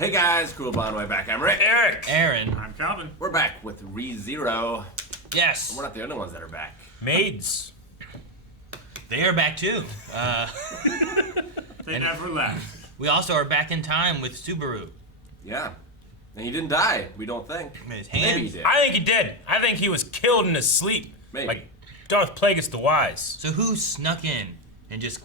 Hey guys, cool on way back. I'm Eric. Aaron. I'm Calvin. We're back with ReZero. Yes. And we're not the only ones that are back. Maids. They are back too. They never left. We also are back in time with Subaru. Yeah. And he didn't die, we don't think. His hands. Maybe he did. I think he did. I think he was killed in his sleep. Maybe. Like Darth Plagueis the Wise. So who snuck in and just?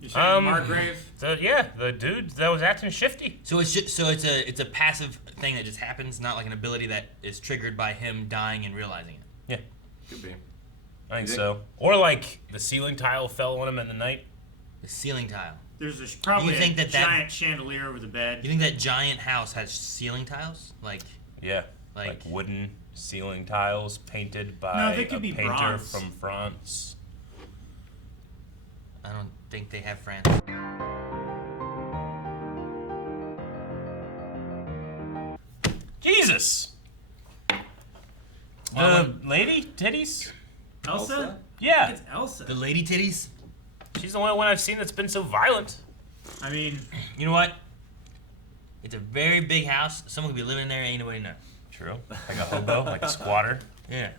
You saying Margrave? The dude that was acting shifty. So it's a passive thing that just happens, not like an ability that is triggered by him dying and realizing it. Yeah, Could be. I think You think- so. Or like the ceiling tile fell on him in the night. The ceiling tile. There's probably You think a that giant chandelier over the bed. You think that giant house has ceiling tiles? Like Yeah, Like- like wooden ceiling tiles painted by No, they could a be painter bronze. from France. I don't think they have France. Jesus. Well, Lady titties? Elsa? Yeah, It's Elsa. The lady titties. she's the only one I've seen that's been so violent. I mean, You know what? It's a very big house. Someone could be living there, ain't nobody know. True. Like a hobo, like a squatter. Yeah.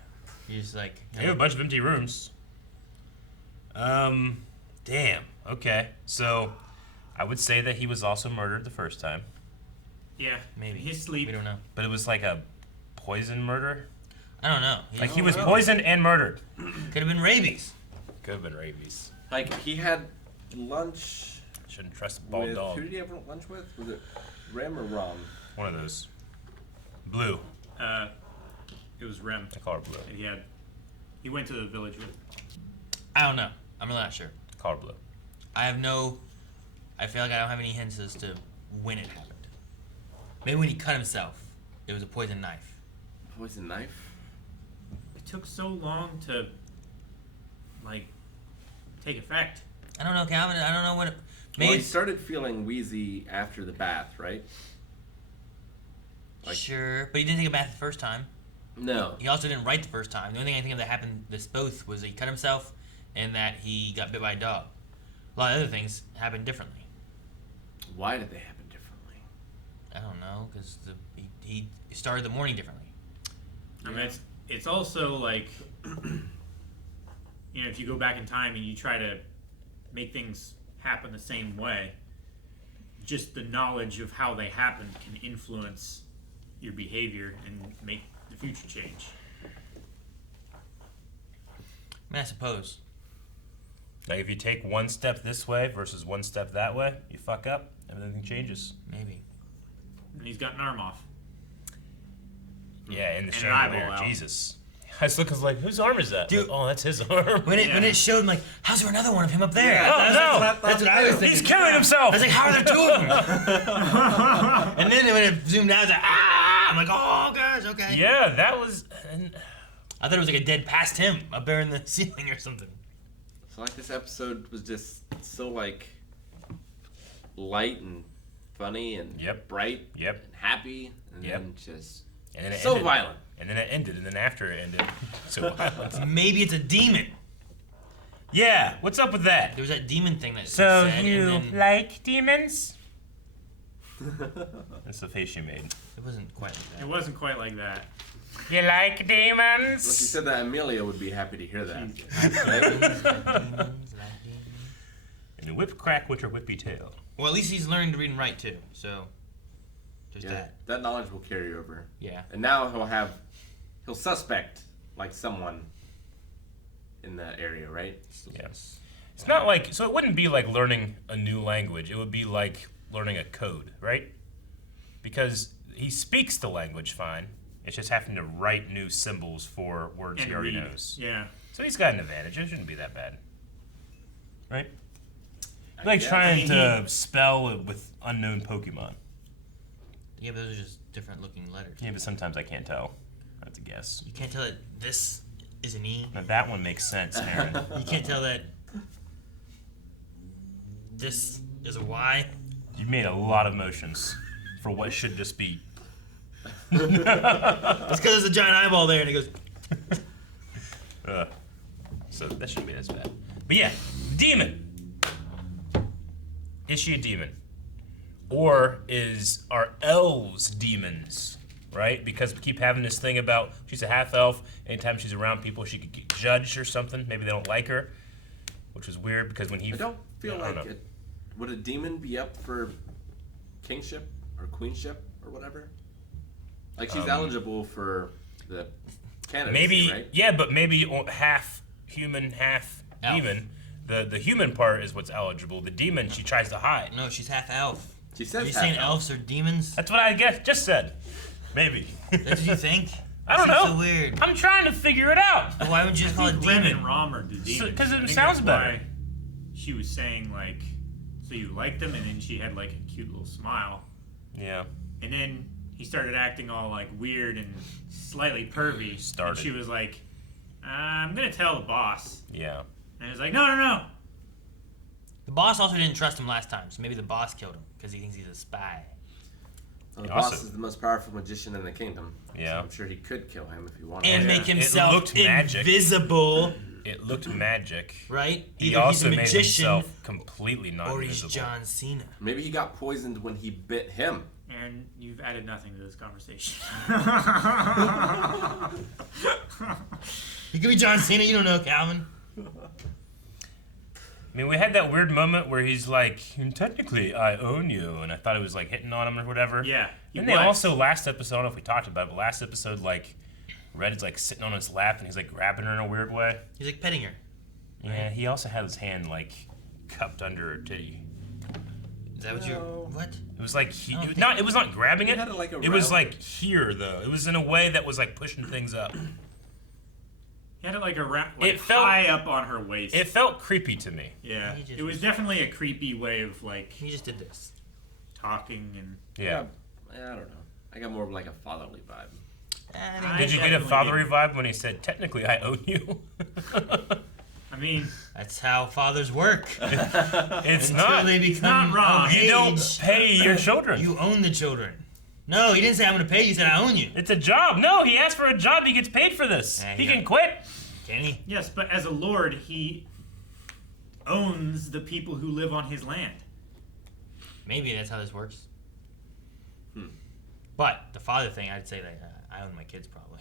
You're just like. They have a bunch of empty rooms. Damn. Okay. So, I would say that he was also murdered the first time, yeah, Maybe. his sleep. We don't know. but it was like a poison murder. I don't know. Like he Oh, was really? poisoned and murdered. Could have been rabies. Could have been rabies. Like, he had lunch Shouldn't trust a bald with... dog. Who did he have lunch with? Was it Rem or Rom? One of those. Blue. It was Rem. I call her blue. And he went to the village with. I don't know. I'm really not sure. I call her blue. I feel like I don't have any hints as to when it happened. Maybe when he cut himself. It was a poison knife. Poison knife? It took so long to, like, take effect. I don't know, Calvin. I don't know when it. Well, Maybe he started feeling wheezy after the bath, right? like- sure, but he didn't take a bath the first time. No. He also didn't write the first time. The only thing I think of that happened this both was he cut himself and that he got bit by a dog. A lot of other things happened differently. Why did they happen differently? I don't know, because he started the morning differently. I mean, it's also like, if you go back in time and you try to make things happen the same way, just the knowledge of how they happened can influence your behavior and make the future change. I mean, I suppose. Like if you take one step this way versus one step that way, you fuck up, everything changes. Maybe. And he's got an arm off. Yeah, in the And an chandelier. eyeball out. Jesus. I was looking like, whose arm is that? Dude. Like, oh, that's his arm. When Yeah. it showed, I'm like, how's there another one of him up there? Yeah. Oh, no! That's what I was thinking. He's killing himself! I was like, how are there two of them? And then when it zoomed out, I was like, ah! I'm like, oh gosh, okay. Yeah, that was. I thought it was like a dead past him up there in the ceiling or something. So, like, this episode was just so, like, light and funny and Yep. bright Yep. and happy and Yep. then just And then it so ended. violent. And then it ended, and then after it ended, so violent. Maybe it's a demon. Yeah, what's up with that? There was that demon thing that So said, you and then like demons? That's the face you made. it wasn't quite like It wasn't quite like that. You like Look, demons? he said that Amelia would be happy to hear that. that. And whip crack with her whippy tail. Well, at least he's learning to read and write too. So there's Yeah, that. that knowledge will carry over. Yeah. And now he'll suspect, like, someone in the area, right? Yes. It's not like, so it wouldn't be like learning a new language. It would be like learning a code, right? Because he speaks the language fine. It's just having to write new symbols for words And he already read. knows. Yeah. So he's got an advantage. It shouldn't be that bad. Right? I Like guess. trying to spell it with unknown Pokemon. Yeah, but those are just different looking letters. Yeah, but sometimes I can't tell. I have to guess. You can't tell that this is an E. Now that one makes sense, Aaron. You can't tell that this is a Y. You made a lot of motions for what should just be. It's because there's a giant eyeball there and it goes. So that shouldn't be as bad. But yeah, demon. Is she a demon? Or are elves demons, right? Because we keep having this thing about she's a half elf. Anytime she's around people, she could get judged or something. Maybe they don't like her, which is weird because when he. I don't feel would a demon be up for kingship or queenship or whatever? Like she's eligible for the candidacy, Maybe right? yeah, but maybe half human, half Elf. demon. The human part is what's eligible. The demon she tries to hide. No, she's half elf. She Are says you half saying elf. elves are demons? That's what I just said. Maybe. That's what you think? I don't That seems know. So weird. I'm trying to figure it out. Well, why would you just call it Ren demon? and Rom are the demons. 'cause it I think sounds that's better. why she was saying like, so you like them, and then she had like a cute little smile, Yeah. and then he started acting all like weird and slightly pervy. Started. And she was like, I'm gonna tell the boss. Yeah. And he was like, no. The boss also didn't trust him last time, so maybe the boss killed him because he thinks he's a spy. Well, the He boss also- is the most powerful magician in the kingdom. Yeah. So I'm sure he could kill him if he wanted. And to. make It himself looked magic. invisible, It looked magic. right? He Either also he's a made magician himself completely not or he's invisible. John Cena. Maybe he got poisoned when he bit him. And you've added nothing to this conversation. He could be John Cena, you don't know, Calvin. I mean, we had that weird moment where he's like, technically, I own you, and I thought it was like hitting on him or whatever. Yeah. he And they was. also, last episode, I don't know if we talked about it, but last episode, like, Red is like sitting on his lap and he's like grabbing her in a weird way. He's like petting her. Yeah, he also had his hand like cupped under her titty. Is that what you? No. What? It was like I don't it was not grabbing He it. had it like It was around. like here though. It was in a way that was like pushing things up. He had it like like It felt- high up on her waist. It felt creepy to me. Yeah, He just it was was- definitely a creepy way of like He just did this. talking and. Yeah. I don't know. I got more of like a fatherly vibe. I Did you get a definitely fatherly did. vibe when he said, "Technically, I own you"? I mean, That's how fathers work. It's Until not. they become not wrong. of You don't age, pay your children. You own the children. No, he didn't say I'm going to pay you. He said I own you. It's a job. No, he asked for a job. He gets paid for this. Yeah, He yeah. can quit. Can he? yes, but as a lord, he owns the people who live on his land. Maybe that's how this works. But the father thing, I'd say that I own my kids probably.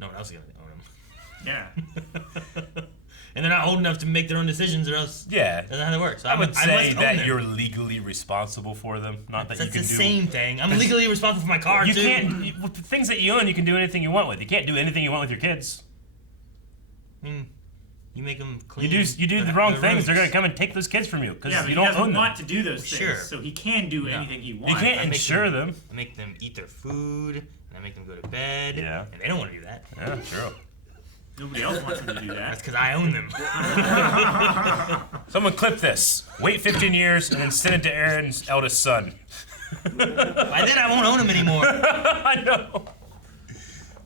No one else is going to own them. Yeah. And they're not old enough to make their own decisions, or else Yeah. that's not how it works. So I would say must own that them. you're legally responsible for them, not that That's you the can do. same thing. I'm legally responsible for my car You too. can't. With the things that you own, you can do anything you want with. You can't do anything you want with your kids. I mean, you make them You clean. do the wrong things. They're gonna come and take those kids from you because Yeah, but you he don't doesn't own them. want to do those things, Sure. so he can do No. anything he You wants. can't I make insure them. I make them eat their food, and I make them go to bed. Yeah. And they don't want to do that. Yeah, true. Nobody else wants him to do That's that. because I own them. Someone clip this. Wait 15 years and then send it to Aaron's eldest son. By then, I won't own them anymore. I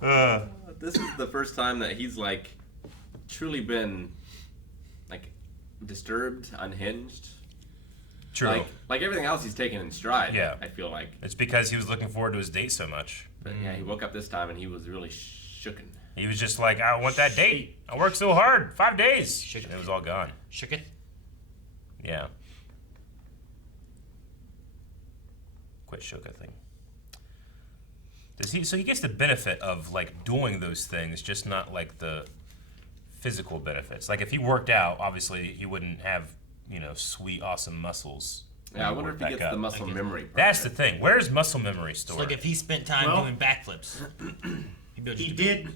know. This is the first time that he's like truly been like disturbed, unhinged. True. Like everything else he's taken in stride. Yeah. I feel like. It's because he was looking forward to his date so much. But yeah, he woke up this time and he was really shooken. He was just like, I want that date. I worked so hard. 5 days. Shit. And it was all gone. Shooketh. Yeah. Quit shook, I think. Does he? So he gets the benefit of like doing those things, just not like the physical benefits. Like if he worked out, obviously he wouldn't have sweet, awesome muscles. when Yeah, I he wonder worked if he back gets up. the muscle I guess. memory. Part That's of the it. thing. Where's muscle memory It's stored? like if he spent time Well- doing backflips. He'd be able to He just do did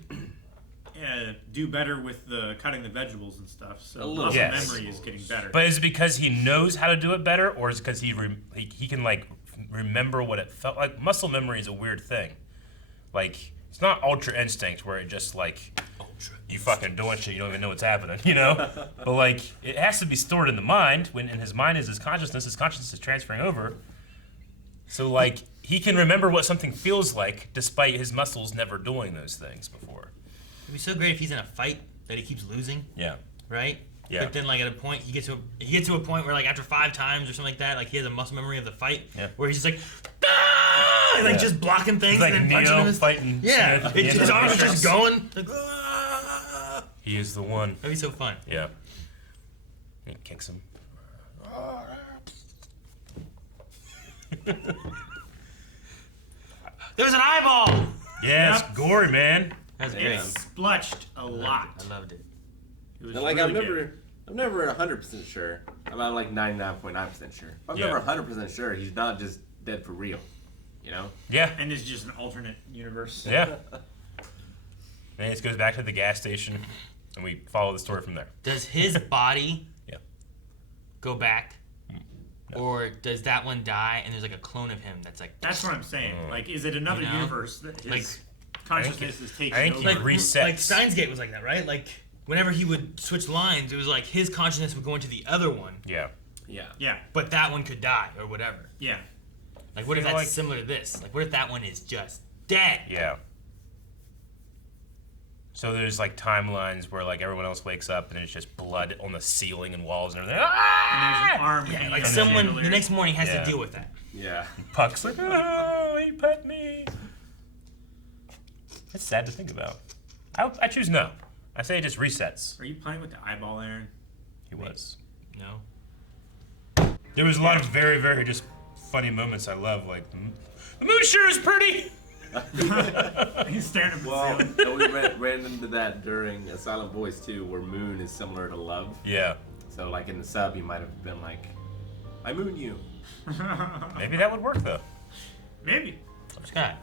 do better with the cutting the vegetables and stuff, A so little muscle Yes. memory is getting better. But is it because he knows how to do it better, or is it because he can like remember what it felt like? Muscle memory is a weird thing. Like it's not ultra instinct where it just like Ultra you fucking doing shit, you don't even know what's happening, But like it has to be stored in the mind. When in his mind is his consciousness is transferring over. So like he can remember what something feels like despite his muscles never doing those things before. It'd be so great if he's in a fight that he keeps losing, Yeah. right? Yeah. But then, like at a point, he gets to a point where, like after 5 times or something like that, like he has a muscle memory of the fight, Yeah. where he's just like, ah! Like Yeah. just blocking things It's like and then punching Neo him. fighting Yeah, Smith at the end his of the arms are Matrix. just going. Like, ah! He is the one. That'd be so fun. Yeah. He kicks him. There was an eyeball. Yeah, Yep. it's gory, man. That's It great. splutched a lot. I loved it. It was And like really I'm never 100% sure. I'm like 99.9% sure. I'm Yeah. never 100% sure he's not just dead for real. You know? Yeah. And it's just an alternate universe. Yeah. And it goes back to the gas station, and we follow the story from there. Does his body Yeah. go back? No. Or does that one die and there's like a clone of him that's like That's what I'm saying. Like, is it another You know? universe that his Like, consciousness is taking I think over? he resets. Like Steins Gate was like that, right? Like whenever he would switch lines, it was like his consciousness would go into the other one, Yeah. Yeah. Yeah, but that one could die or whatever. yeah. Like what if Feel that's like- similar to this? Like what if that one is just dead? Yeah. So there's like timelines where like everyone else wakes up and it's just blood on the ceiling and walls and everything. And Ah! there's an arm Yeah, hanging like from the someone chandelier. the next morning has Yeah. to deal with that. Yeah. Puck's like, oh, he pet me. It's sad to think about. I choose no. I say it just resets. Are you playing with the eyeball, Aaron? He was. No. There was a lot of very, very just funny moments I love. Like, the moon sure is pretty. He's staring at the Well, ceiling. and we ran into that during A Silent Voice too, where moon is similar to love. Yeah. So like in the sub, he might have been like, "I moon you." Maybe that would work though. Maybe. Scott,